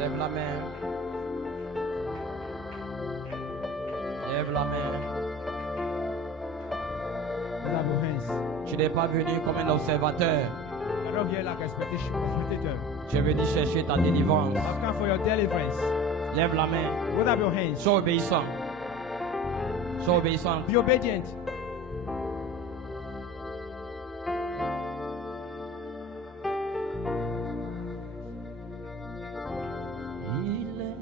Lève la main. Lève la main. Tu n'es pas venu comme un observateur. I don't hear like a spectator. Tu es venu chercher ta délivrance. I've come for your deliverance. Lève la main. Put up your hands. Sois obéissant. Sois obéissant. Be obedient. Il est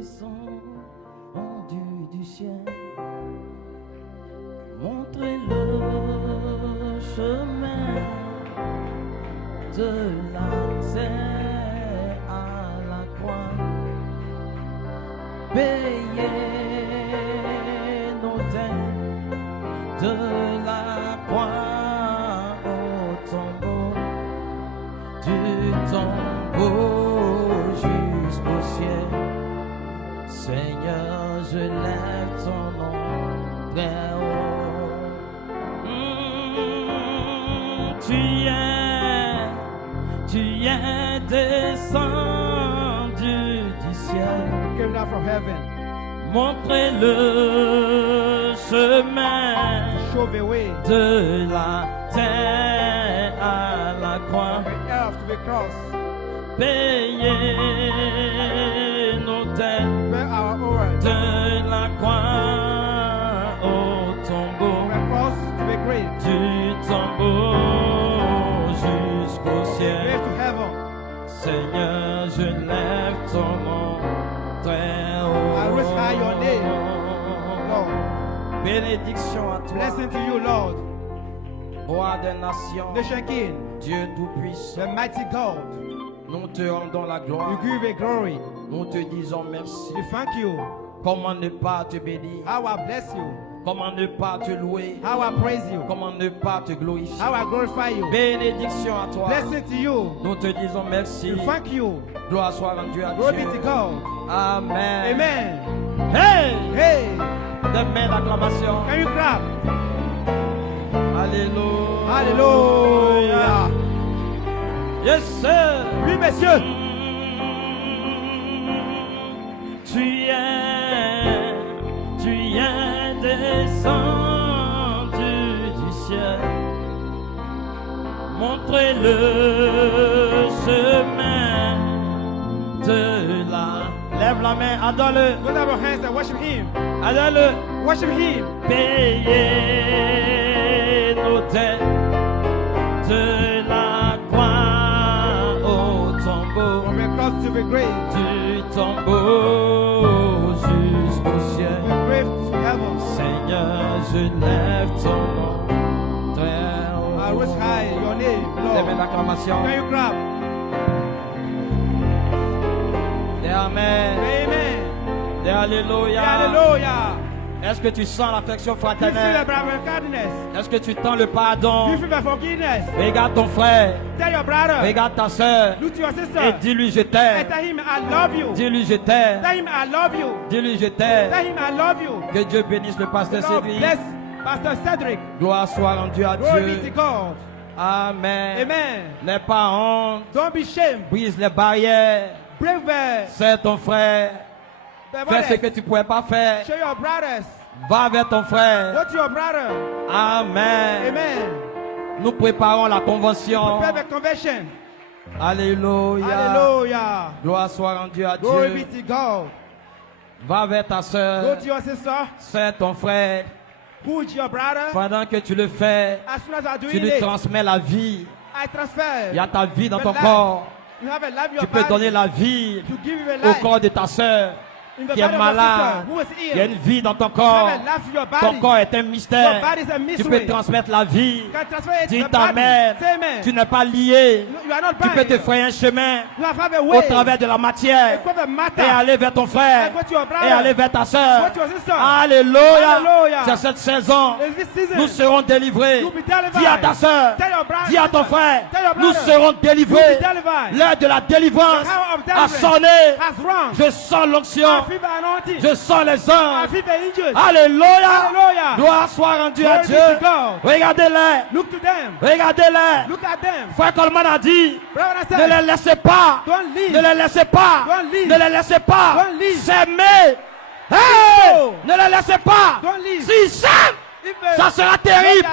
descendu du ciel. Montrez le chemin de la terre à la croix. Payez nos dettes de la croix au tombeau, du tombeau jusqu'au ciel. Seigneur, je lève ton nom très haut. Tu es descendu du ciel. Came down from heaven. Montrez le chemin Show the way. de la terre à la croix. From the earth to the cross. Payez nos dettes Bear our own. de la croix au tombeau, From the cross to the grave. du tombeau jusqu'au ciel. Grave to heaven. Seigneur, je lève ton nom très haut. I raise high your name, Lord. Bénédiction à toi, Blessing to you, Lord. roi des nations, Nation King, Dieu tout-puissant. the mighty God. Nous te rendons la You gloire. give the glory. Nous te disons merci. We thank you. Comment ne pas te bénir? How I bless you. Comment ne pas te louer? How I praise you. Comment ne pas te glorifier? How I glorify you. Bénédiction à toi. Blessing to you. Nous te disons merci. We thank you. Gloire soit rendue à Glory be to Dieu. God. Amen. Amen. Hey! Hey, Des mains d'acclamation. can you clap? Alléluia. Hallelujah. Yes, sir. Oui, messieurs. Tu es descendu du ciel. Montrez le chemin de la. Lève la main, adore-le, Put up your hands and worship Him. adore-le. Worship Him. Payez nos dettes de la croix au tombeau, From the cross to the grave. du tombeau jusqu'au ciel. From the grave to heaven. Seigneur, je lève ton nom très I haut. raise high your name, Des mains Lord. d'acclamation. Can you clap? Des amen. Amen. Des alléluia. Hallelujah. Est-ce que tu sens l'affection You feel the fraternelle? brother kindness. Est-ce que tu tends le pardon? You feel the forgiveness. Regarde ton frère, Tell your brother. regarde ta soeur Look to your et sister. dis-lui je And t'aime. tell him I love you. Dis-lui je t'aime. Tell him I love you. Dis-lui je t'aime. Tell him I love you. Que Dieu bénisse le pasteur Lord Cédric. bless Pastor Cedric. Gloire soit rendue à Glory be to Dieu. God. Amen. Amen. N'aie pas honte. Don't be ashamed. Brise les barrières. Brave the C'est ton frère. Fais ce que brothers. tu ne pouvais pas faire. Show your brothers. Va vers ton frère. Go to your brother. Amen. Amen. Nous préparons la convention. Prepare the convention. Alléluia. Hallelujah. Gloire soit rendue à Glory Dieu. be to God. Va vers ta Go soeur. to your sister. C'est ton frère. Who is your brother? Pendant que tu le fais, As soon as I'm tu doing lui it, transmets la vie. I transfer. Il y a ta vie dans the ton life. corps. You have a life in Tu your peux body. donner la vie To give you a au life. corps de ta soeur In the qui est body of your malade. sister who is Il y a ill. une vie dans ton You corps. have a life in your Ton body. corps est un Your mystère. body is a Tu mystery. peux transmettre la vie. You can transfer it Dis to the ta body. mère, Say amen. tu n'es pas lié. You are not Tu peux bind. te frayer un chemin You have a au way. travers de la matière Equip the et matter. aller vers ton frère And go to your brother. et aller vers ta soeur. Go to your sister. Alléluia. Hallelujah. C'est cette saison. In this season, Nous serons délivrés. you'll be delivered. Dis à ta soeur, Tell your brother. dis à ton frère, Tell your nous brother. serons délivrés. You'll be delivered. L'heure de la délivrance The hour of a deliverance sonné. has run. Je sens l'onction I feel the anointing. Je sens les I anges. feel the angels. Alléluia. Hallelujah. Gloire soit rendue à Glory Dieu. be to God. Regardez-les. Look to them. Regardez-les. Look at them. Frère Coleman a dit, Brother ne said, les laissez pas. don't leave. Ne les laissez pas. Don't leave. Ne les laissez pas Don't leave. s'aimer. Hey! No. Ne les laissez pas. Don't leave. S'ils s'aiment, If ça sera terrible.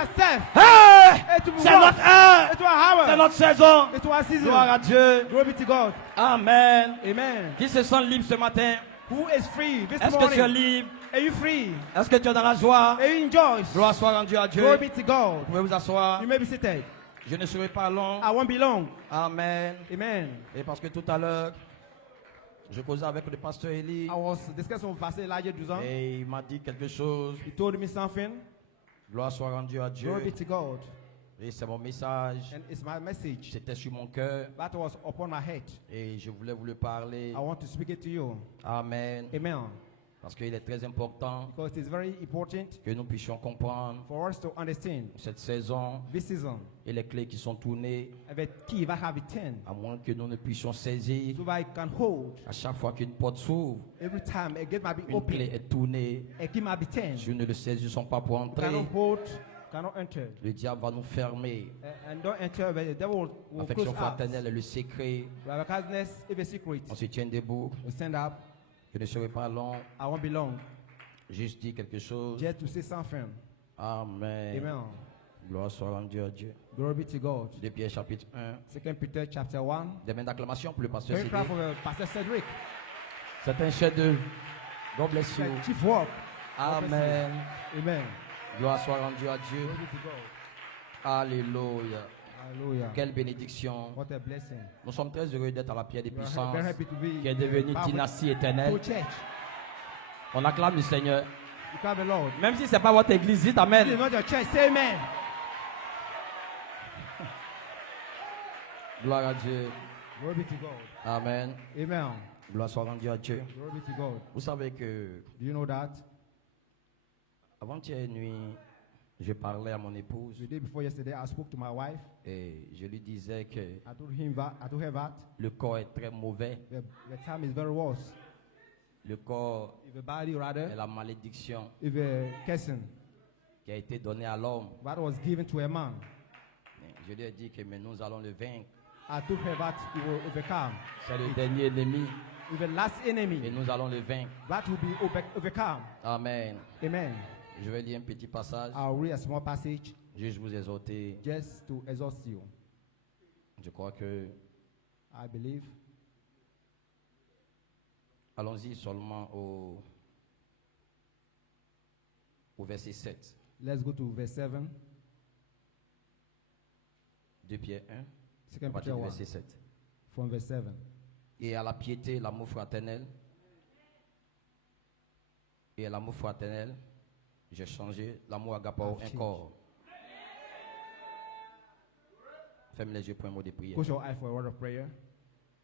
Hey! C'est notre heure. It's our C'est hour. notre saison. It's our season. Gloire à Dieu. Glory be to God. Amen. Amen. Qui se sent libre ce matin? Who is free this Est-ce que tu es morning? libre? Are you free? Est-ce que tu es dans la joie? Are you in joy? Gloire soit rendue à Dieu. Glory be Vous to God. pouvez vous asseoir. You may be seated. Je ne serai pas long. I won't be long. Amen. Amen. Et parce que tout à l'heure, je causais avec le pasteur Eli I was discussing with Pastor Elijah Duzan. et il m'a dit quelque chose. He told me something. Gloire soit rendue à Dieu. Glory be to God. Et c'est mon message. And it's my message. C'était sur mon cœur That was upon my head. et je voulais vous le parler. I want to speak it to you. Amen. Amen. Parce qu'il est très important Because it's very important que nous puissions comprendre for us to understand cette saison this season. et les clés qui sont tournées, Avec qui va have it 10. à moins que nous ne puissions saisir. So I can hold À chaque fois qu'une porte s'ouvre, every time a gate might be une clé open. est tournée. A key might be 10. Si nous ne le saisissons pas pour entrer, Cannot hold, cannot enter. le diable va nous fermer. And don't enter, but the devil will close Affection us. fraternelle est le secret. Our kindness is a secret. On se tient debout. We stand up. Je ne serai pas long. I won't be long. Juste dire quelque chose. Just to say something. Amen. Amen. Gloire soit rendue à Dieu. Glory be to God. De Pierre chapitre 1. 2 Peter chapter 1. Des mains d'acclamation pour le pasteur Very proud Cédric. for Pastor Cedric. C'est un chef-d'œuvre. God bless you. The chief work. Amen. Amen. Gloire soit rendue à Dieu. Glory be to God. Alléluia. Hallelujah. Quelle bénédiction. What a blessing. Nous sommes très heureux d'être à la pierre des We are puissances very happy to be qui est devenue part of dynastie the éternelle. full church. On acclame le Seigneur. You can the Lord. Même si ce n'est pas votre église, dites This is Amen. not your church. Say amen. Gloire à Dieu. Glory be to God. Amen. Amen. Gloire soit rendue à Dieu. Glory be to God. Vous savez que Do you know that? avant-hier nuit, je parlais à mon épouse The day before yesterday, I spoke to my wife. et je lui disais que I told her that le corps est très mauvais. the time is very worse. Le corps If the body est rather, la malédiction if a cursing qui a été donnée à l'homme. that was given to a man, Je lui ai dit que mais nous allons le vaincre. I told her that he will overcome. C'est le dernier ennemi With the last et enemy, nous allons le vaincre. that will be overcome. Amen. Amen. Je vais lire un petit passage. I'll read a small passage Juste vous exhorter. just to exhaust you. Je crois que I believe. allons-y seulement au verset 7 Let's go to verse 7. de Pierre 1. 2 À Peter partir du 1, verset 7. from verse 7. Et à la piété, l'amour fraternel. Et à l'amour fraternel, j'ai changé l'amour agapao I've un corps. Ferme les yeux pour un mot de prière. Close your eye for a word of prayer.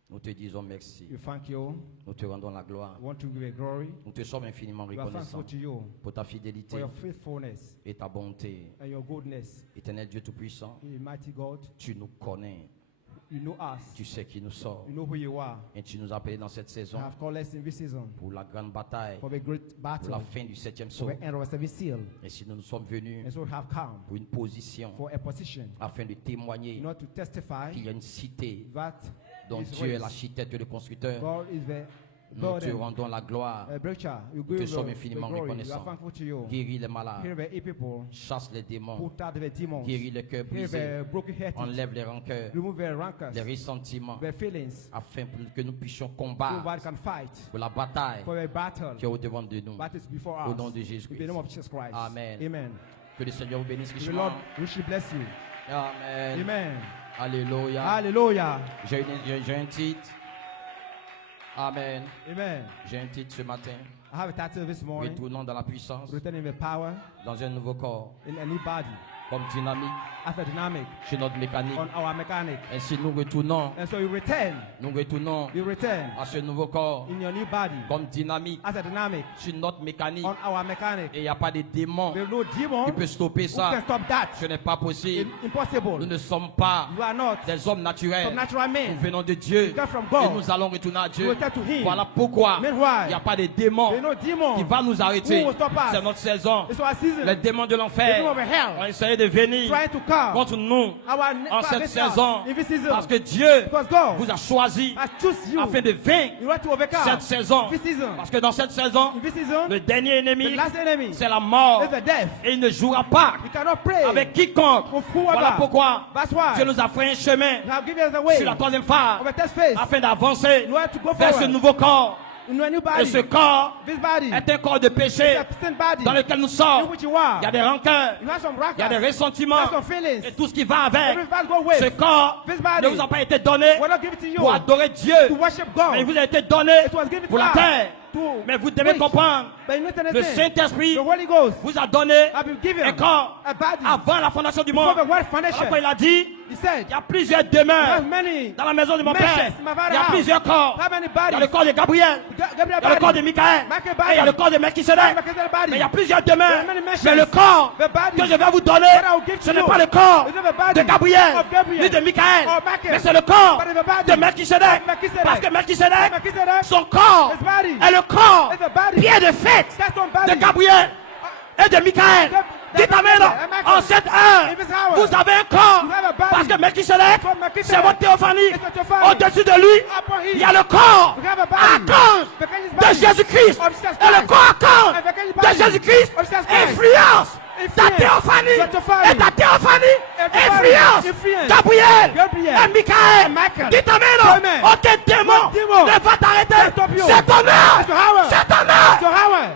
Nous te disons merci. We thank you. Nous te rendons la gloire. We want to give you glory. Nous te sommes infiniment We are reconnaissants thankful to you pour ta for fidélité your faithfulness et ta bonté. and your goodness. Éternel Dieu Tout-Puissant, Mighty God, tu nous connais. you know us. Tu sais qui nous sommes. You know who you are. Et tu nous as appelés dans cette You saison have called us in this season pour la grande bataille, for a great pour battle, la fin du 7e for saut. the end of the service seal. Et si nous sommes venus And so we have come pour une position for a position afin de témoigner in order to testify qu'il y a une cité that dont this Dieu est race, l'architecte et le constructeur. God is the Nous God te and rendons la gloire. Breacher. You Nous te give sommes the infiniment glory. We are reconnaissants. thankful to you. Guéris les malades, Hear the people, chasse les démons, put out the demons. guéris les cœurs Hear brisés, the broken hearted. enlève les rancœurs, Remove the rancors, les ressentiments, the feelings, afin que nous puissions so combattre one can fight pour la bataille for a battle qui est au-devant de nous. that is before Au us. nom de In the Jésus-Christ. name of Jesus Christ. Amen. Amen. Que le Seigneur vous bénisse May the Lord richement. richly bless you. Amen. Amen. Alléluia. Hallelujah. J'ai un titre. Amen. Amen. J'ai un titre ce matin. I have a title this morning. Retournons dans la puissance, Returning the power dans un nouveau corps. in a new body. comme dynamique as a dynamic chez notre mécanique. on our mechanic. Ainsi nous retournons And so you return à ce nouveau corps in your new body comme dynamique as a dynamic sur notre mécanique. on our mechanic. Et il n'y a pas de démon There is no demon qui peut stopper who ça. can stop that. Ce n'est pas possible. Impossible. Nous ne sommes pas You are not des hommes naturels. some natural Nous men. venons de Dieu. You come from Et God. nous allons retourner à You Dieu. return to Him. Voilà pourquoi Meanwhile, il n'y a pas de démon there is no demon qui va nous arrêter. who will stop us. C'est notre saison. It's our season. Les démons de The l'enfer demon of hell ont essayé de venir trying to come contre nous en cette saison. in this season. Parce que Dieu Because God vous a choisi has choose you afin de vaincre in order to overcome cette saison. this season. Parce que dans cette saison, In this season, le dernier the ennemi, last enemy c'est la mort. is the death. Et il ne jouera pas You cannot pray avec quiconque. with whoever. Voilà pourquoi That's why Dieu nous a fait un chemin you have given us the way sur la troisième phare of a test phase afin d'avancer in order to go vers ce forward nouveau corps. in a new Et body. ce corps This body est un corps de is péché a sin body dans lequel nous in sommes. which you are. Il y a des rancœurs, You have some il y a des rancors, you ressentiments have some feelings. et tout ce qui va avec. Everybody go with. Ce corps This body ne vous a pas été donné will not give it to you pour adorer Dieu, to worship God. mais il vous a été donné It was given pour to la us terre. to Mais vous devez preach. comprendre, But you need to le understand, Saint-Esprit the Holy Ghost vous a donné have been given un corps a body avant la fondation du before monde. the world foundation. Alors, quand il a dit, He said, il y a plusieurs there demeures are many dans la maison de mon meshes père. in my father's Il y a house. plusieurs corps. How many Il y a le bodies? corps de Gabriel, Gabriel il y a le corps de body, Michael, Michael et il y a le corps de Melchisedec. Melchizedek body. Mais il y a plusieurs demeures. There are many meshes. Mais le corps The body que je vais vous donner, that I will give to ce n'est you pas le corps is not the body de Gabriel, of Gabriel ni de Michael, or Michael, mais c'est le corps but the body de Melchisedec. of Melchizedek. Parce que Melchisedec, Melchizedek, son corps his body est le corps is the body. pied de fête That's son body. de Gabriel et de Michael. Dites Amen. En cette heure, vous avez un corps. You have a body. Parce que Melchisedec, Because Melchizedek c'est votre théophanie. is a theophany. Au-dessus de lui, Upon him, il y a le corps you have a body. archange Because his de body Jésus-Christ. of Jesus Et le Christ. corps archange And because his de body Jésus-Christ of Jesus Christ. influence ta Influence théophanie. your theophany. Et ta théophanie Everybody influence influence Gabriel Gabriel et Michael. and Michael. Dites Amen. Amen. Aucun démon No demon ne va t'arrêter. can stop you. C'est ton heure. It's your hour. C'est ton heure. So Howard,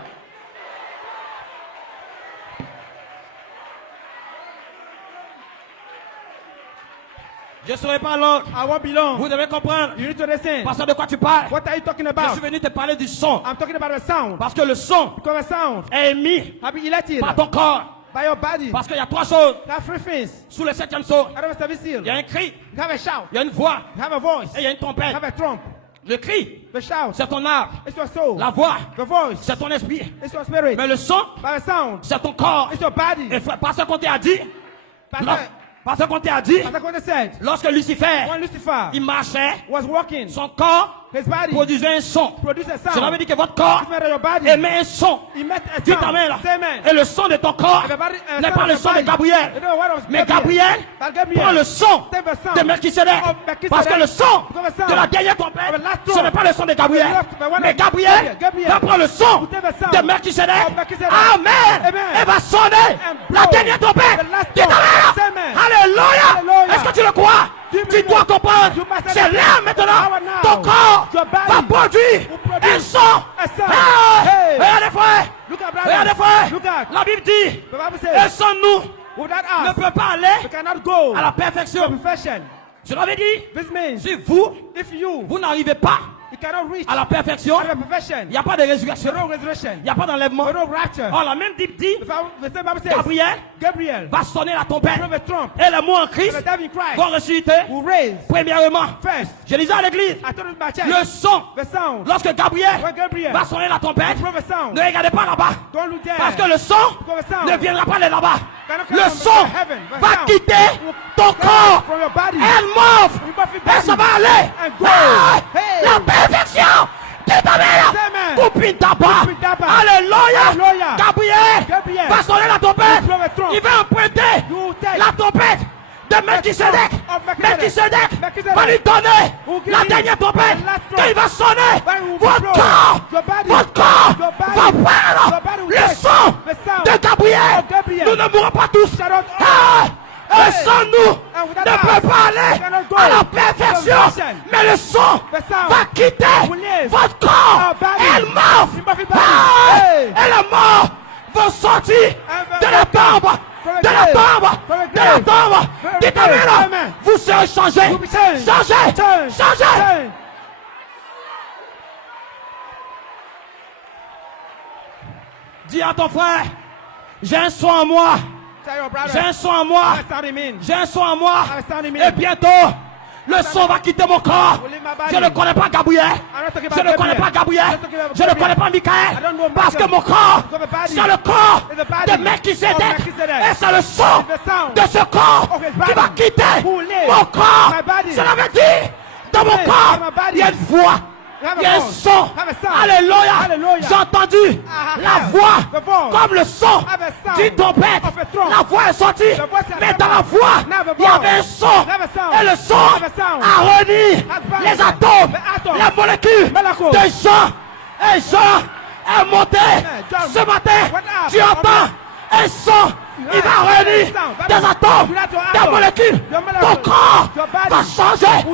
Je ne serai pas l'autre. I won't belong. Vous devez comprendre. You need to understand. Parce que de quoi tu parles. What are you talking Je about? suis venu te parler du son. I'm talking about the sound. Parce que le son Because the sound est émis have been elected par ton corps. by your body. Parce qu'il y a trois choses. You have three things. Sous le septième saut, Out of the service seal. il y a un cri, You have a shout. il y a une voix You have a voice. et il y a une You trompette. have a trump. Le cri, The shout. c'est ton âme. It's your soul. La voix, The voice. c'est ton esprit. It's your spirit. Mais le son, By the sound. c'est ton corps. It's your body. Et parce qu'on t'a dit, Pastor parce qu'on t'a dit, Pastor said, lorsque Lucifer, when Lucifer il marchait, was walking, son corps his body produisait un son. produced a Cela veut sound. dire que votre corps It's made of your body. émet un son. He met a Dites sound. Amen là. Say amen. Et le son de ton corps And the body- n'est sound pas of le your son de body. Gabriel. You know what was Mais Gabriel But Gabriel prend le son take the sound de Melchisedec. of Melchizedek. Parce que le son Because the sound de la dernière of trompette, the last ce trump. n'est pas le son de Gabriel. The one Mais of Gabriel Gabriel va prendre le son take the sound de Melchisedec. of Melchizedek. Amen. Amen. Et va sonner And la blow dernière trompette. the last Dites trump. Say Amen. amen. Alléluia. Alléluia. Est-ce que tu le crois? Do you Tu believe dois it? comprendre. You must C'est là understand. maintenant. Power now. Ton corps Your body va produire will produce un son. a sound. Hey. Hey. Regardez frère. Look at brothers. Regardez frère. Look at. La Bible dit, The Bible et says, sans nous without ne us, peut pas aller we cannot go à la to perfection. perfection. Cela veut dire, This means si vous, if you n'arrivez pas you cannot reach à la perfection, at the perfection, il n'y a pas de résurrection, no resurrection, il n'y a pas d'enlèvement. no rapture. Or, la même Bible dit, The same Bible says, Gabriel Gabriel va sonner la trompette blow the trump, et les mots en Christ and the devil in Christ vont ressusciter. will raise Premièrement, first. je disais à l'église, I told you my church, le son, the sound, lorsque Gabriel when Gabriel va sonner la trompette, blow the sound, ne regardez pas là-bas, don't look there. parce que le son Because the sound ne viendra pas de là-bas. cannot come Le from son heaven. The va sound quitter will ton come corps. from your body. Elle m'offre. You must be Et ça va body aller. and go. Ah, Hey. la perfection. Dites Amen. Amen. Coupine tabac. Coupine tabac. Alléluia. Alléluia. Gabriel Gabriel va sonner la trompette. blow the trump. Il va emprunter You take la trompette de Melchisedec. of Melchizedek. Melchisedek Melchizedek va lui donner will give la him dernière trompette. the last Quand trump. il va sonner, When he will votre blow, corps, your body, votre corps your body, va prendre your body will le take son the sound de Gabriel. of Gabriel. Nous ne mourrons pas tous. Shall not Ah, Hey. et sans nous, And without ne us, peut pas aller cannot go à la to perfection. perfection. Mais le son The sound va quitter will leave votre corps. our body. Elle m'offre. You must be body. Ah, Hey. et les morts vont sortir And de la tombe. from the De la grave. tombe. From the De la grave. tombe. From the Dites grave. Amen. Amen. Vous serez changés. You'll be changed. Changés. Change. Changés. Change. Dis à ton frère, j'ai un son en moi. Tell your brother. J'ai un son en moi. Have a sound in me. J'ai un son en moi. Have a sound in me. Et bientôt, le son va quitter mon corps. Je ne connais pas Gabriel. Je ne connais pas Gabriel. Je ne connais pas Michael. Parce que mon corps, c'est le corps de Melchizedek. Et c'est le son de ce corps qui va quitter mon corps. Cela veut dire, dans mon corps, il y a une voix. Il y a un son. Alléluia. J'ai entendu la voix comme le son d'une trompette. La voix est sortie. Mais dans la voix, il y avait un son. Et le son a réuni les atomes, les molécules de Jean. Et Jean est monté ce matin. Tu entends un son. Il va réunir des atomes, des molécules. Ton corps va changer.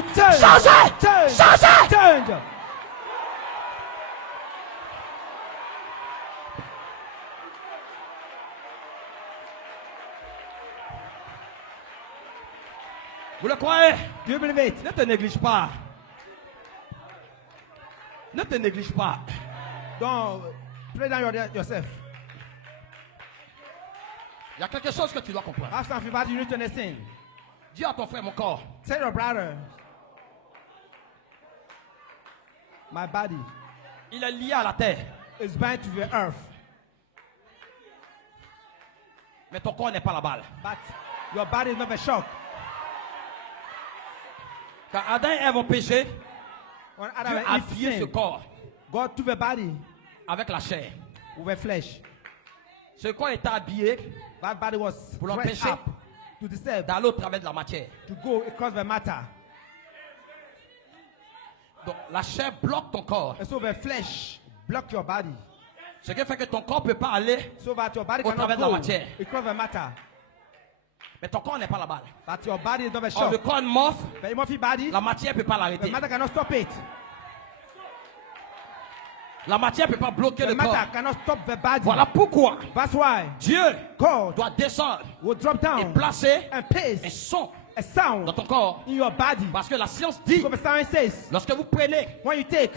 Changer. Vous le croyez? Do you believe it? Ne te néglige pas. Ne te néglige pas. Don't play down yourself. Il y a quelque chose que tu dois comprendre. Have something about you need to understand. Dis à ton frère, mon corps. Tell your brother. My body Il est lié à la terre. is bound to the earth. Mais ton corps n'est pas la balle. But your body is not a shock. Quand Adam et Ève ont péché, When Dieu Adam a and Eve habillé ce sinned, corps God took the body avec la chair. with the flesh. Ce corps était habillé That body was Pour dressed l'empêcher up to deceive, d'aller au travers de la matière. to go across the matter. Donc la chair bloque ton corps. And so the flesh block your body. Ce qui fait que ton corps ne peut pas aller, So that your body Au cannot travers de la go matière. across the matter. mais ton corps n'est pas la balle. But your body is not a Or le shock. corps est mort, The Murphy body, la matière ne peut pas the l'arrêter. matter cannot stop it. La matière ne peut pas bloquer The le corps. matter cannot stop the body. Voilà pourquoi That's why Dieu God doit descendre will drop et down placer and un place son a sound dans ton corps. in your body. Parce que la science dit, Because the science says, lorsque vous prenez when you take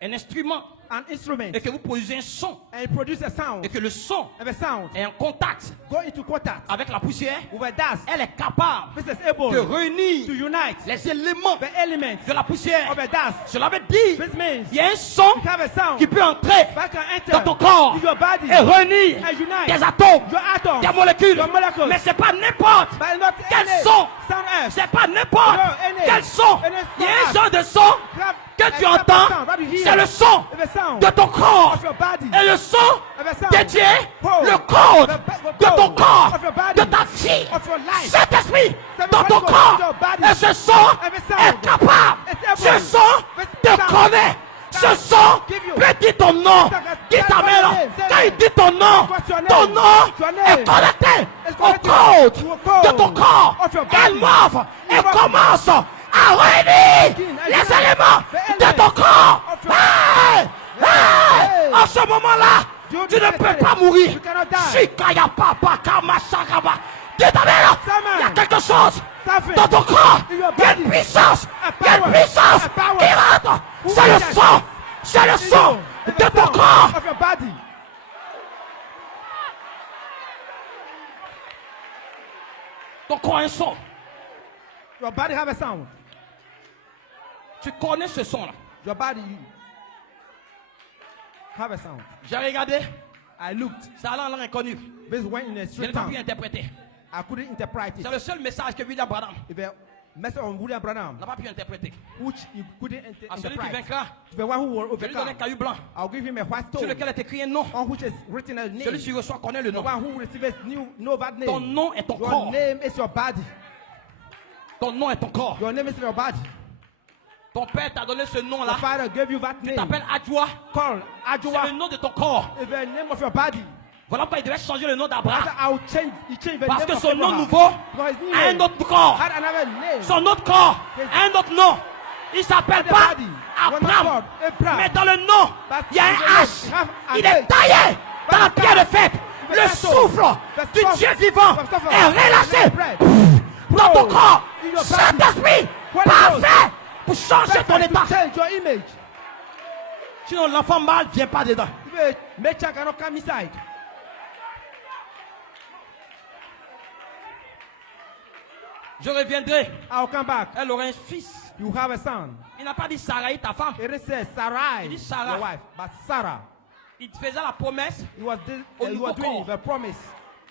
un instrument an instrument et que vous produisez un son and you produce a sound, et que le son and the sound est en contact go into contact avec la poussière, with the dust, elle est capable this is able de to réunir unite les éléments the elements de la poussière. of the dust. Cela veut dire This means il y a un son you have a sound qui peut entrer that can enter dans ton corps in your body et réunir and unite des atomes, your atoms, des molécules. your molecules. Mais c'est pas n'importe But not quel any son. sound else. C'est pas n'importe No, any- quel son. any Il y a un sound genre de son Grab que a tu separate entends. sound that you hear. C'est le son The sound de ton corps. of your body. Et le son Of the sound. dédié Paul. le code The de ton code corps, of your body. de ta vie, Of your life. cet esprit Seven dans ton Holy Ghost corps. in your body. Et ce son Every sound est capable. is Ce able. son This te sound connaît. Ce that son give you- peut dire ton nom. Dis ta mère. Quand il dit ton nom, ton nom est connecté au code de ton corps. Elle m'offre et commence à réunir les éléments de ton corps. Hey! Hey! En ce moment-là, tu ne peux pas mourir. Shikaya papa kamashakaba. Dis ta mère, il y a quelque chose dans ton corps. Il y a une puissance. Il y a une puissance qui rentre. C'est le sang. C'est le sang de ton corps. Of your body. Ton corps a un son. Your body have a sound. Tu connais ce son-là. Your body have a sound. J'ai regardé. I looked. Ça a l'air inconnu. This went in a Je n'ai straight pas pu tongue. interpréter. I couldn't interpret it. C'est le seul message que William Branham If a message on William Branham, n'a pas pu interpréter. which he couldn't À celui qui interpret, vaincra, to the one who will je lui donne un overcome, caillou blanc I'll give him a white sur stone lequel est écrit un nom. on which is written a Celui name. qui reçoit connaît le The nom. one who receives know that name. Ton nom est ton Your corps. name is your body. Ton nom est ton corps. Your name is your body. Ton père t'a donné ce Your nom-là. father gave you that Tu name. t'appelles Adjoa. Call C'est le Ajua. nom de ton corps. Is the name of your body. Voilà pourquoi il devait changer le nom d'Abraham. After I'll change, he changed the Parce name que of son nom Abraham. nouveau Because his new a un name autre corps. had another name. Son autre corps a un autre nom. Il s'appelle The pas body. Abraham. One Abraham. Mais dans le nom, But il y a in the un name, H. you have an Il est H. taillé dans la pierre de fête. The Le vessel. souffle The du soft- Dieu vivant the soft- est relâché bread. dans ton Flow corps. in your body. Saint-Esprit, Holy parfait pour changer ton Perfect état. to change your image. Sinon, l'enfant mâle ne vient pas dedans. If a nature cannot come inside. Je reviendrai. I'll come back. Elle aura un fils. You have a son. Il n'a pas dit Sarai, ta femme. It says Sarai, Il dit Sarah. your wife. But Sarah, Il te faisait la promesse, he was, Au he nouveau was doing corps. the promise.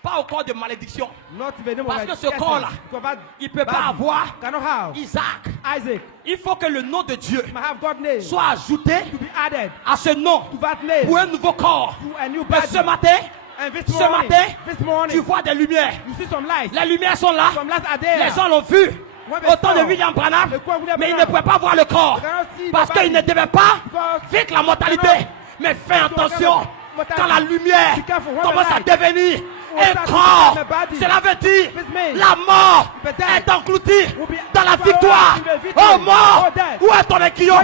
pas au corps de malédiction. Not the name Parce of que a ce person. corps-là, Because that il ne peut pas body avoir cannot have Isaac. Isaac. Il faut que le nom de Dieu Might have God's name soit ajouté to be added à ce nom to that name pour un nouveau corps. to a new Mais body. ce matin, And this ce morning, matin, tu vois des lumières. you see some lights. Les lumières sont là. Some lights are there. Les gens l'ont vu au temps de William Branham, mais ils ne pouvaient pas voir le corps parce qu'ils ne devaient pas vaincre la mortalité. Mais fais attention, quand la lumière commence à devenir un corps, cela veut dire la mort est engloutie dans la victoire. Oh mort, où est ton équillon?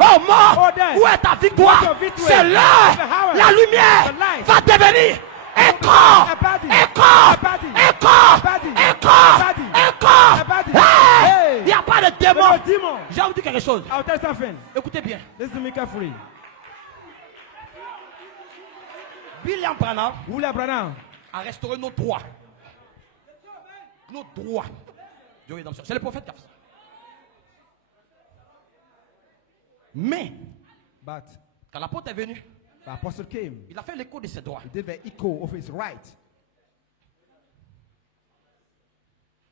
Oh mort, où est ta victoire? C'est l'heure, la lumière va devenir un corps, un corps, un corps, un corps, un corps. Hey! Il n'y a pas de démon. Je vais vous dire quelque chose. I'll tell you something. Écoutez bien. Listen to me carefully. William Branham William Branham a restauré nos droits. Nos droits de rédemption. C'est le prophète qui a fait ça. Mais, but quand l'apôtre est venu, the apostle came. il a fait l'écho de ses droits. He did the echo of his right.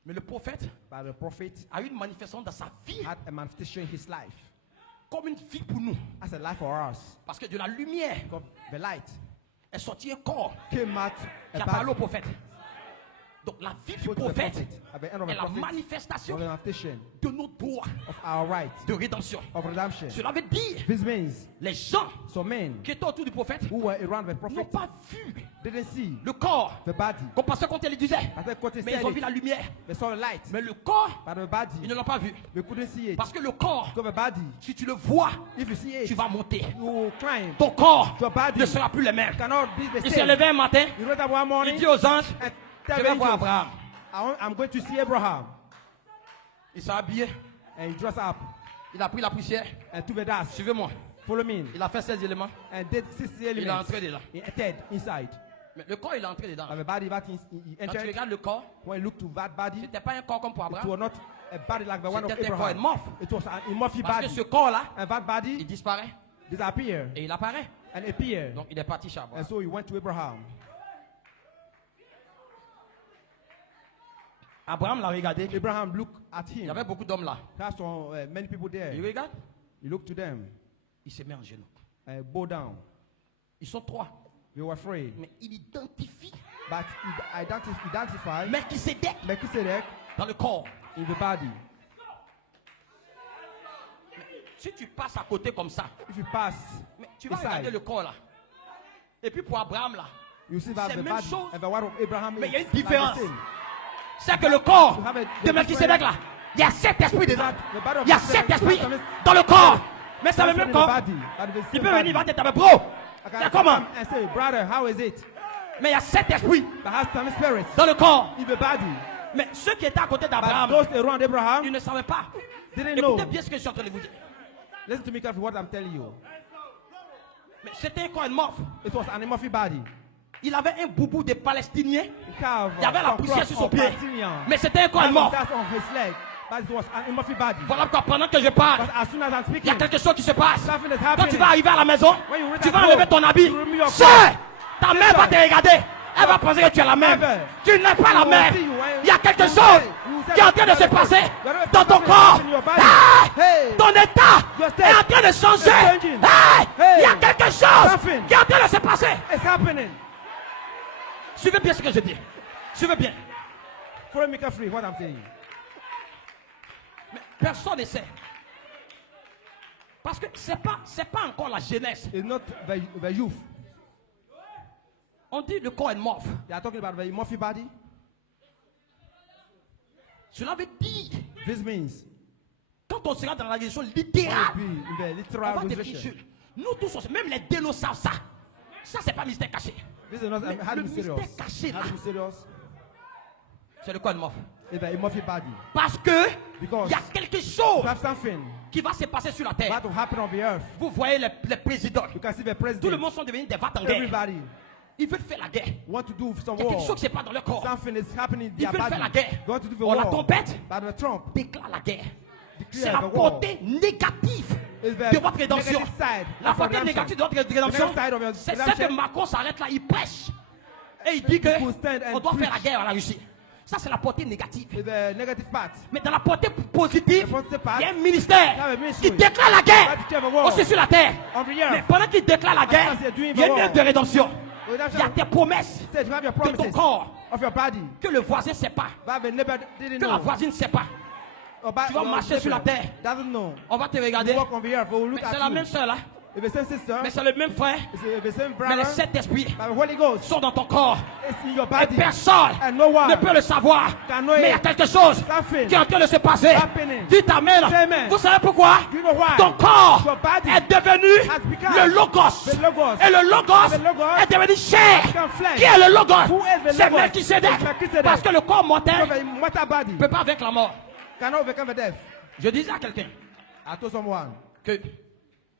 Mais le prophète But the prophet a eu une manifestation dans sa vie, had a manifestation in his life comme une vie pour nous. as a life for us. Parce que de la lumière Because the light est sorti un corps came out qui a a parlé au body. prophète. Donc la vie du Spoke to the prophète prophet. At the end of est the la prophet manifestation was the manifestation de nos droits of our right de rédemption. of redemption. Cela veut dire This means les gens some men qui étaient autour du prophète who were around the n'ont prophet pas vu didn't see le corps the body. comme pasteur quand il disait. I think what he Mais said ils ont vu it, la lumière. they saw the light, Mais le corps, but the ils body ne l'ont pas vu. they couldn't see it. Parce que le corps, Because the body, si tu le vois, if you see it, tu vas monter. you will climb. Ton corps Your body ne sera plus le même. cannot be the Il s'est same. levé un matin, You wrote up one il morning dit aux anges, and je tell vais the voir angels, Abraham. I'm going to see Abraham. Il s'est habillé, And he dressed up il a pris la poussière. and took the dust. Suivez-moi. Follow me. Il a fait 16 éléments. And did 60 Il est elements. entré dedans. He entered inside. Mais le corps, il est entré dedans. But the body that he Quand tu entered, regardes le corps, when you look to that ce body, n'était pas un corps comme pour it Abraham. was not a body like the one of C'était un corps Abraham. morphe. It was an amorphic Parce que body. ce corps-là, And that il body disparaît disappeared et il apparaît. and appeared. Donc il est parti chez Abraham. And so he went to Abraham. Abraham l'a regardé. Abraham looked at Il y him. avait beaucoup d'hommes là. There saw many people there. Il regarde, He looked to them il se met en genoux. and bowed down. Ils sont trois. They were afraid. Mais il identifie But he identified Melchisedec Melchizedek dans le corps. in the body. Si tu passes à côté comme ça, If you pass, mais tu vas Inside. regarder le corps là. Et puis pour Abraham là, you see that C'est the même body chose. and the one of Abraham Mais is il y a une like the différence. same. c'est que le corps You have a- de Melchisedec là, il y a 7 esprits dedans. The body of Il y a Melchizedek 7 esprits is dans le corps. Mais c'est le in même the corps. body, but the Il same peut venir, il body. va te taper, bro. I can C'est comment? come and say, brother, how is it? Mais il y a 7 esprits That has some spirits dans le corps. in the body. Mais ceux qui étaient à côté But d'Abraham, those around ils Abraham ne savaient pas. didn't know. Écoutez bien ce que je suis en train de vous dire. Listen to me carefully what I'm telling you. Mais c'était un corps morphe. It was an amorphic body. Il avait un boubou de Palestiniens. He have, Il y avait la some poussière cross sur son of pied. Palestinian. Mais c'était un corps Some morphe. dust on his leg. But it was an amorphic body. Voilà pourquoi pendant que je parle, But as soon as I'm il y speaking, a quelque chose qui se passe. something is Quand happening. tu vas arriver à la maison, When you reach tu at vas home, enlever ton habit. you remove your Sœur, ta mère va te Sister. regarder. Elle va penser que tu es la même. Mother. Tu n'es pas la will même. see you when- Il y a quelque you chose say qui est en train de se that passer there is dans ton something corps. in your body. Ah! Hey. Ton état Your state est en train de changer. is changing. Ah! Il y a Hey. quelque chose Something. qui est en train de se passer. It's happening. Suivez bien ce que je dis. Suivez bien. Follow me carefully what I'm saying. Mais personne ne sait. Parce que c'est pas encore la jeunesse. It's not the youth. On dit le corps est morphe. They are talking about the amorphic body. Cela veut dire, This means quand on sera dans la religion it littérale, will be in the on literal va resurrection. défricher. Nous tous, même les délos savent ça. Ça, c'est pas mystère caché. This is not Mais how le to be serious. mystère caché, là. How to be serious. C'est le corps morphe. It's the amorphic body. Parce que Because il y a quelque chose you have something qui va se passer sur la that terre. will happen on the earth. Vous voyez les présidents. You can see the Tout le president. monde sont devenus des va-t-en-guerre. Everybody Ils veulent faire la guerre. Want to do some Il y a quelque war. chose qui n'est pas dans leur corps. Something is happening in Ils their veulent body. faire la guerre. They want to do the Oh, la war. trompette But the trump déclare la guerre. C'est declare la the war. portée négative Is the de votre rédemption. negative side La of portée redemption. négative de votre rédemption, The negative side of your c'est ce redemption. que Macron s'arrête là, il prêche. Et il dit que People stand and on doit faire la preach. guerre à la Russie. Ça, c'est la portée négative. Is the negative part. Mais dans la portée positive, The positive part, il y a un ministère you have a ministry. qui déclare la guerre That declare the war. aussi sur la terre. On the earth. Mais pendant qu'il déclare la guerre, they're doing il y a the une war. œuvre de rédemption. Il y a Redemption tes promesses said you have your de ton promises corps of your body. que le voisin ne sait pas, But the neighbor didn't que la know. voisine ne sait pas. Or by- Tu vas your marcher sur la neighbor terre. Doesn't know. On va te You regarder. walk on the earth. We'll look Mais at c'est la you. même soeur là. If the same sister, Mais c'est le même frère. it's the same Mais le brother. Saint-Esprit But the Holy Ghost sont dans ton corps. is in your Et body. personne And no one ne peut le savoir. can know Mais il y a it. quelque chose Something qui est en train de se passer. happening. Dites Amen. Amen. Vous savez pourquoi? You know why? Ton corps Your body est devenu has become le logos. the logos. Et le logos The logos est devenu chair. become flesh. Qui est le logos? Who is the C'est logos? Melchisedec. It's Melchizedek. Parce que le corps mortel So the mortal body ne peut pas vaincre la mort. cannot overcome the death. Je disais à quelqu'un I told someone, que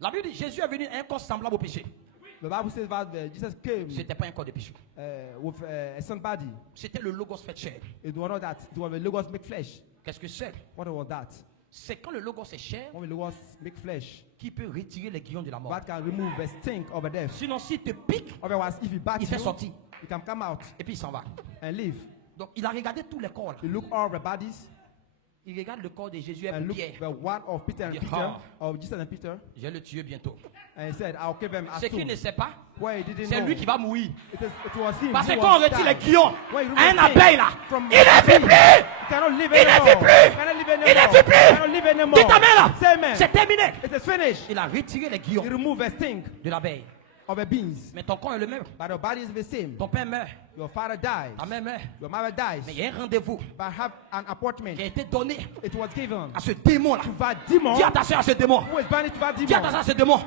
la Bible dit Jésus est venu un corps semblable au péché. the Bible says that Jesus came C'était pas un corps de péché. with a son body. C'était le logos fait chair. It was not that. It was the logos make flesh. Qu'est-ce que c'est? What was that? C'est quand le logos est chair When the logos make flesh, qui peut retirer les guillons de la mort. that can remove the stink of the death. Sinon, s'il te pique, Otherwise, if he bites il fait you, sortir he can come out et puis il s'en va. and leave. Donc, il a regardé tous les corps là. He look all the bodies Il regarde le corps de Jésus et and look Pierre. the one of Peter and Yeah. Peter, of Jesus and Peter, Je vais le tuer bientôt. and he said, "I'll kill them as Ce qu'il ne soon." sait pas, Where he didn't c'est know. lui qui va mourir. It was him. Parce who que quand on was retire les died. guillons When you à un remove things abeille là, from il ne vit bee, plus. he cannot live Il ne anymore. vit plus. He cannot live Il ne anymore. vit He plus. cannot live anymore. Dites Amen là. Say amen. C'est terminé. It is finished. Il a retiré les guillons He removed the stink de l'abeille. of the beans. Mais ton corps est le même. But the body is the same. Ton père meurt. Your father dies. Ta mère meurt. Your mother dies. Mais il y a un rendez-vous But have an appointment. qui a été donné It was given à ce démon là. to that demon Dis attention à ce démon. who is bound to that Dis demon. attention à ce démon.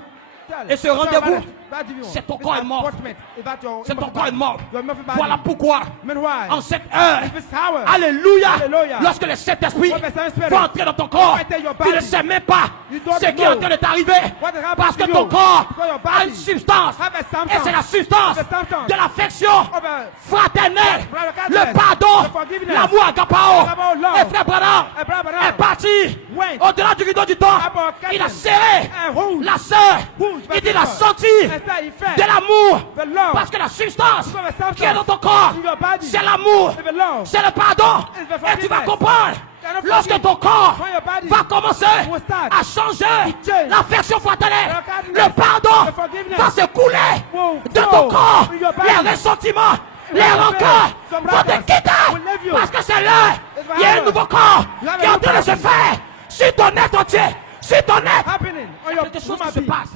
Tell- Et ce tell rendez-vous, about that demon. c'est ton This corps est mort. appointment is that your C'est ton mortal corps est body. mort. Your mortal body. Voilà pourquoi, Meanwhile, en cette heure, in this hour, alléluia, Alléluia. lorsque le Saint-Esprit When the Saint-Spirit va entrer dans ton corps, enter your tu ne body, sais même pas you don't ce qui est en know train de t'arriver. what has happened Parce que to ton you. corps Because your a body une substance. have a Et substance. c'est la substance The substance de l'affection of a fraternelle, brotherliness, le pardon, the forgiveness, l'amour agapao. agapao love. Et frère Branham And Brother Branham est parti went au-delà du rideau du temps. about Il a curtain serré and hold la sœur. hold Il dit, il a sister. senti and said he felt de l'amour. the love Parce que la substance Because the substance qui est dans ton corps, in your body c'est l'amour, is the love. c'est le pardon. Is the Et tu vas forgiveness. comprendre, Cannot lorsque forgive. ton corps When your body va commencer will start à changer to change. l'affection fraternelle, The kindness, le pardon the forgiveness va s'écouler will de ton flow corps. in your body. Les ressentiments, les Your rancœurs some vont te brothers quitter. will leave you. Parce que c'est l'heure. It's Il y a un right. nouveau corps You have a qui est en new train de se body. faire sur ton être entier. Sur ton être. happening on Il y a your quelque chose human qui se being. passe.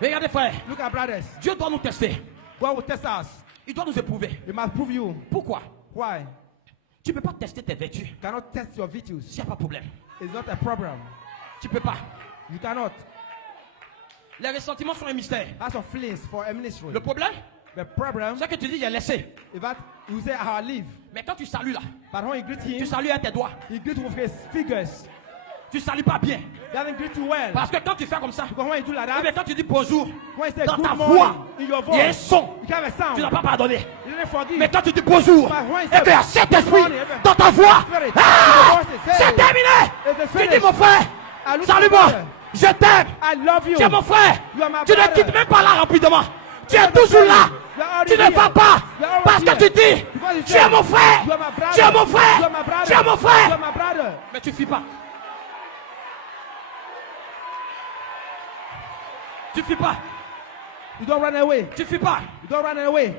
Regardez frère, Look at brothers. Dieu doit nous tester. God will test us. Il doit nous éprouver. He must prove you. Pourquoi? Why? Tu ne peux pas tester tes vertus You cannot test your virtues. s'il n'y a pas de problème. It's not a problem. Tu ne peux pas. You cannot. Les ressentiments sont un mystère. That's your feelings for a ministry. Le problème, The problem c'est que tu dis j'ai laissé. is that you say I leave. Mais quand tu salues là, But when you greet tu him, salues avec tes doigts. he greets with his fingers. Tu ne salues pas bien. He doesn't greet you well. Parce que quand tu fais comme ça, Because when you do like eh bien, that, quand tu dis bonjour, when you say dans good ta morning voix, in your il y a un voice, son. you have a sound. Tu n'as pas pardonné. You didn't forgive. Mais quand tu dis bonjour, But when you eh say bien, good Saint-Esprit, morning, eh bien, dans ta voix, Spirit, ah, your voice is c'est saved. terminé. It is Tu finished. dis mon frère, I look salut-moi, at my brother. je t'aime. I love you. Tu es mon frère. You are my Tu ne brother. quittes même pas là rapidement. Tu es are my toujours là. brother. You are already Tu ne here. vas pas. You are already Parce que here. tu dis, Because you tu say, es mon frère. You are my brother. Tu es mon You are frère. my brother. Tu es mon You are frère. my brother. Mais tu ne fuis pas. Tu ne fuis pas. You don't run away. Tu ne fuis pas. You don't run away.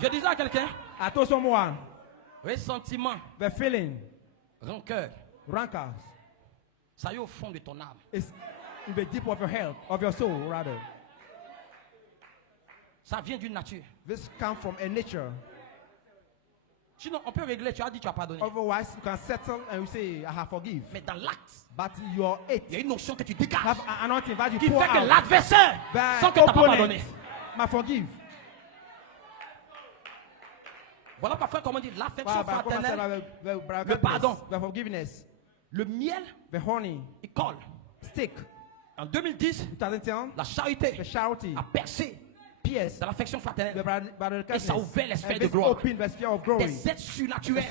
Je disais à quelqu'un, I told someone, ressentiment, the feeling, rancœur, rancor, ça y est au fond de ton âme. is in the deep of your heart, of your soul, rather. Ça vient d'une nature. This comes from a nature. Sinon, on peut régler, tu as dit tu as pardonné. Otherwise, you can settle and you say, I have forgive. Mais dans l'acte, But your il y hate a une notion que tu dégages have an anointing that you qui pour fait que out. l'adversaire, The sans que tu n'as pas opponent pardonné. must forgive. Voilà parfois comment on dit l'affection But come and say fraternelle, the le pardon. the forgiveness, le miel, the honey, il colle. stick. En 2010, 2010, la charité the charity a percé pierced dans l'affection fraternelle. the Et ça a ouvert kindness, l'esprit and de this gloire. opened the sphere of glory. Des êtres surnaturels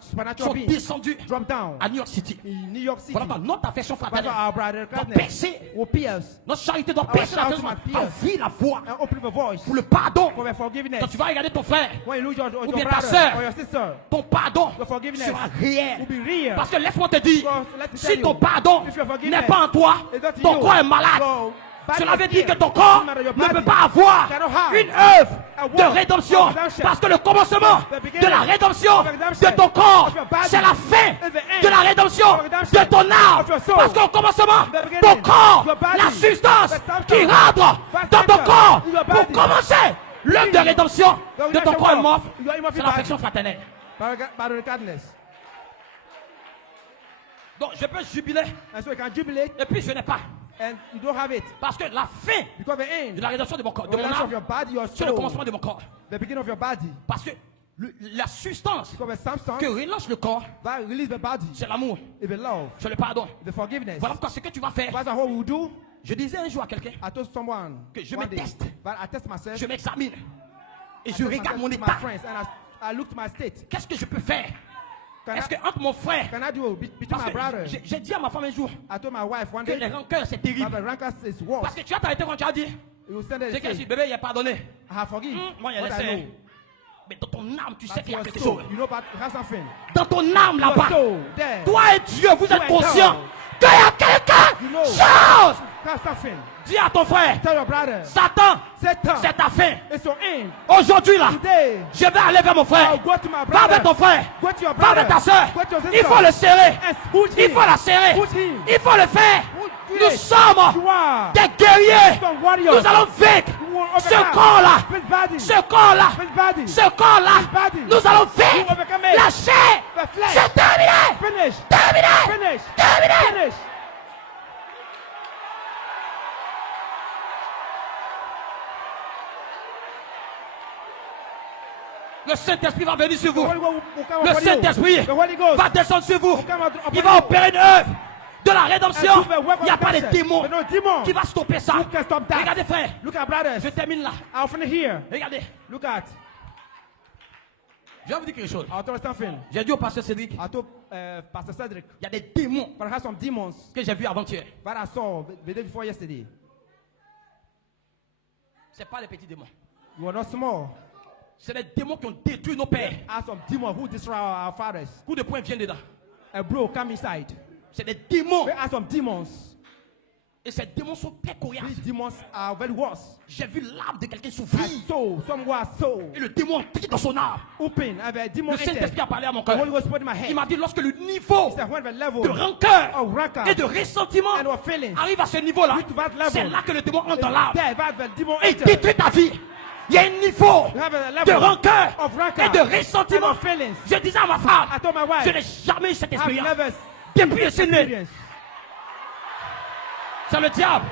Supernatural sont beings descendus drop down à New York City. in New York City. Voilà pourquoi notre affection That's fraternelle why our brother doit kindness percer. will pierce Notre charité doit Our percer la charity affection must fraternelle. pierce. Ouvrir la voie and open the voice pour le pardon. for the forgiveness. Quand tu vas regarder ton frère, When you lose your bien ta brother sœur, or your sister, ton pardon your forgiveness sera réel. will be real. Parce que laisse-moi te dire, Because let me si tell ton you, pardon if your forgiveness n'est pas en toi, is not in ton you, corps est malade. your body Cela is veut dire here. que ton corps Doesn't matter your ne body peut pas avoir cannot have une œuvre a de work rédemption. of redemption. Parce que le commencement The beginning de la rédemption of redemption de ton corps, of your body c'est la fin is the end de la rédemption of redemption de ton âme. of your soul. Parce qu'au commencement, The beginning, ton corps, your body, la substance the substance, qui rentre first dans ton nature corps in your pour body. commencer l'œuvre de rédemption The de ton redemption corps est work. mort, Your immovable c'est l'affection fraternelle. Brother kindness. Donc je peux jubiler And so you can jubilate et puis je n'ai pas. and you don't have it. Parce que la fin Because the end, de la rédemption de mon corps, the de mon redemption of your âme, body, your c'est le soul, commencement de mon corps. the beginning of your body. Parce que la substance Because the substance que relance le corps, that release the body c'est l'amour, is the love, c'est le pardon. the forgiveness. Voilà pourquoi ce que tu vas faire. That's what we do. Je disais un jour à quelqu'un, I told someone Que je one me day, teste. but I test myself. je m'examine et I je test regarde myself mon to my état. friends and I looked my state. Qu'est-ce que je peux faire? Can Est-ce I, que entre mon frère, can I do between parce my brother? que j'ai dit à ma femme un jour I told my wife one que day les rancœurs c'est that terrible. the rancor is worse. Parce que tu as t'arrêté quand tu as dit, You will send it c'est que and si say, bébé il est pardonné, I have forgiven moi il y a what I laissé. know. Mais dans ton âme, tu sais But qu'il y a your quelque soul, chose. you know, but it has something. Dans ton âme Your là-bas, soul, there, toi et Dieu, vous êtes and conscients God. qu'il y a quelque You know. chose. has something. Dis à ton frère, Tell your brother, Satan, Satan, c'est ta fin. it's your end. Aujourd'hui là, Today, je vais aller vers mon frère. I'll go to my Va avec ton brother. frère. Go to your Va brother. avec ta soeur. Go to your sister. Il faut le serrer. And put Il him. faut la serrer. Put him. Il faut le faire. Put Nous it. sommes You are des guerriers. some warriors. Nous allons vaincre You will ce overcome corps-là. this body. Ce corps-là. This body. Ce corps-là. This body. Nous allons You vaincre overcome it. la chair. The flesh. C'est terminé. Finish. Terminé. Finish. Terminé. Finish. Le Saint-Esprit va venir sur The vous. Holy Ghost will come Le upon you. Saint-Esprit The Holy Ghost va descendre sur vous. will come upon Il va you. opérer une œuvre de la rédemption. And do the work Il n'y a of pas de redemption. démon But no demon qui va stopper ça. who can stop that. Regardez frère, Look at brothers. je termine là. I'll finish here. Regardez, Look at. je vais vous dire quelque chose. I'll tell you something. J'ai dit au pasteur Cédric, I told Pastor Cedric, il y a des démons but I had some demons que j'ai vus avant-hier. that I saw the day before yesterday. Ce pas les petits démons. You are not small. C'est les démons qui ont détruit nos pères. I had some demons who destroy our fathers. Coup de poing vient dedans. A bro come inside. C'est des démons. We had some demons. Et ces démons sont très coriaces. These demons are very worse. J'ai vu l'âme de quelqu'un I s'ouvrir. saw someone soul Et le démon entré dans son âme. open. I have a demon Le Saint-Esprit entered. a parlé à mon The cœur. Holy Ghost put in my Il head. m'a dit lorsque le niveau He said when the level de rancœur of rancor et de ressentiment and of feelings arrive à ce niveau-là, reach to that level, c'est là que le démon entre dans is l'âme there that the demon et entered. détruit ta vie. Il y a un niveau You have a de level rancœur of rancor et de and ressentiment. of feelings. Je disais à ma femme, I told my wife, je n'ai jamais eu cette I've expérience. never Depuis que je suis né, experienced. c'est le diable.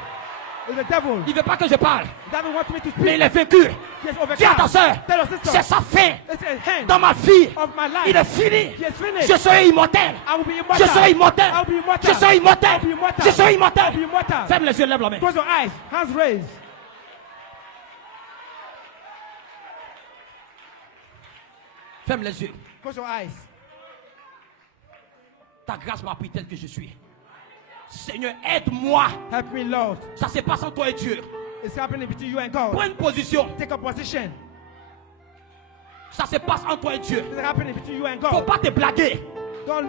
It's the devil. Il ne veut pas que je parle, He doesn't want me to mais speak. il est vaincu. He has overcome. Dis à ta soeur, Tell your sister. c'est sa fin It's a hand dans ma vie. of my life. Il est fini. He has finished. Je serai immortel. I will be immortal. Je serai immortel. I'll be immortal. Je serai immortel. I'll be immortal. Je serai I'll be immortel. immortal. Ferme les yeux, lève la main. Close your eyes. Hands raised. Ferme les yeux. Close your eyes. Ta grâce m'a pris tel que je suis. Seigneur, aide-moi. Help me, Lord. Ça se passe entre toi et Dieu. It's happening between you and God. Prends une position. Take a position. Ça se passe entre toi et Dieu. It's happening between you and Faut God. pas te blaguer. Don't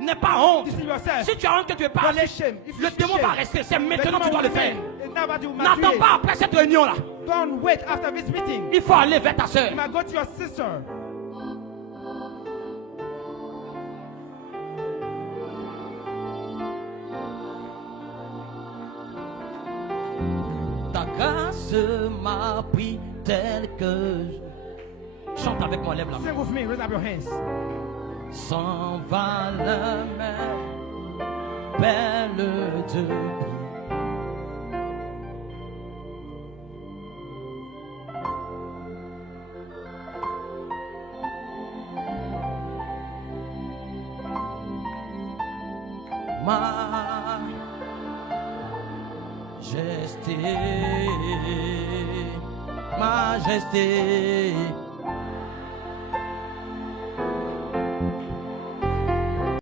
N'aie pas honte. deceive yourself. Si tu as honte que tu es pas Don't let assis, shame. If you le see démon shame, va rester. C'est the maintenant que demon tu dois le will faire. remain. It's now that you must do N'attends it. pas après cette réunion-là. Don't wait after this meeting. Il faut aller vers ta soeur. You must go to your sister. Ta grâce m'a pris tel que je... Chante avec moi, lève la main. Sing with me. Raise up your hands. S'en va la mer, belle de ma Majesté, majesté.